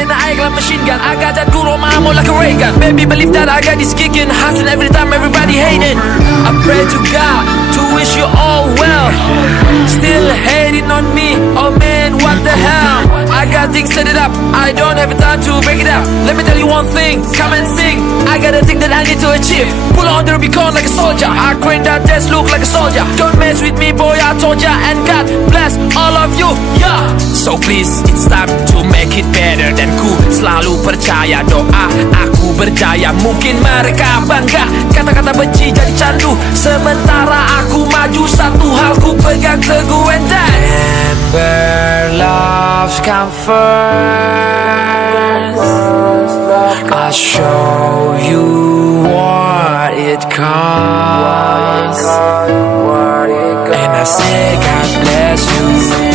in the eye like machine gun. I got that good on my arm like a ray gun. Baby, believe that I got this kicking, hustling every time everybody hating. I pray to God to wish you all well. Still hating on me, oh man, what the hell? I got things set it up, I don't have time to break it up. Let me tell you one thing, come and sing. I got a thing that I need to achieve. Pull on the Rubicon like a soldier. I grind that just look like a soldier. Don't mess with me boy, I told ya. And God bless all of you, yeah. So please, it's time to make it better. Dan ku selalu percaya doa aku berjaya. Mungkin mereka bangga, kata-kata benci jadi candu. Sementara aku maju, satu hal ku pegang teguh. And that's Remember love's come first. I'll show you what it costs. And I say God bless you.